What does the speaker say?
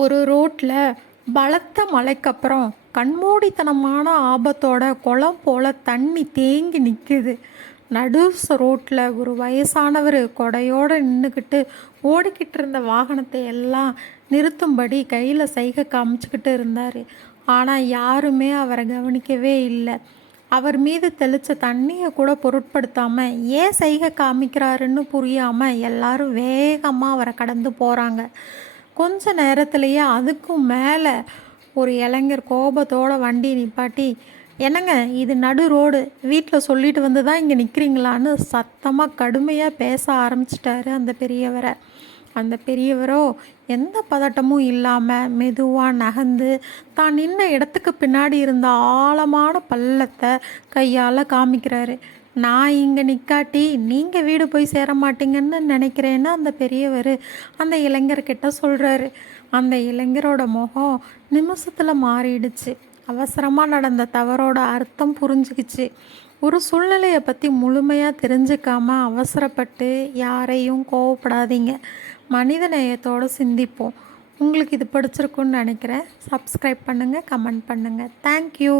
ஒரு ரோட்டில் பலத்த மழைக்கப்புறம் கண்மூடித்தனமான ஆபத்தோட குளம் போல் தண்ணி தேங்கி நிற்குது நடு ரோட்டில் ஒரு வயசானவர் கொடையோடு நின்றுக்கிட்டு ஓடிக்கிட்டு இருந்த வாகனத்தை எல்லாம் நிறுத்தும்படி கையில் சைகை காமிச்சிக்கிட்டு இருந்தார். ஆனால் யாருமே அவரை கவனிக்கவே இல்லை. அவர் மீது தெளித்த தண்ணியை கூட பொருட்படுத்தாமல் ஏன் சைகை காமிக்கிறாருன்னு புரியாமல் எல்லாரும் வேகமாக அவரை கடந்து போகிறாங்க கொஞ்ச நேரத்துலையே அதுக்கும் மேலே ஒரு இளைஞர் கோபத்தோட வண்டி நிப்பாட்டி என்னங்க இது நடு ரோடு. வீட்டில் சொல்லிட்டு வந்து தான் இங்கே நிற்கிறீங்களான்னு சத்தமாக கடுமையாக பேச ஆரம்பிச்சிட்டாரு அந்த பெரியவரை. அந்த பெரியவரோ எந்த பதட்டமும் இல்லாமல் மெதுவாக நகர்ந்து தான் நின்ன இடத்துக்கு பின்னாடி இருந்த ஆழமான பள்ளத்தை கையால் காமிக்கிறாரு. நான் இங்கே நிற்காட்டி நீங்கள் வீடு போய் சேர மாட்டீங்கன்னு நினைக்கிறேன்னு அந்த பெரியவர் அந்த இளைஞர்கிட்ட சொல்கிறாரு அந்த இளைஞரோட முகம் நிமிஷத்தில் மாறிடுச்சு. அவசரமாக நடந்த தவறோட அர்த்தம் புரிஞ்சுக்கிச்சு. ஒரு சூழ்நிலையை பற்றி முழுமையாக தெரிஞ்சுக்காமல் அவசரப்பட்டு யாரையும் கோவப்படாதீங்க. மனித நேயத்தோடு சிந்திப்போம். உங்களுக்கு இது பிடிச்சிருக்குன்னு நினைக்கிறேன். சப்ஸ்கிரைப் பண்ணுங்கள் கமெண்ட் பண்ணுங்கள் தேங்க்யூ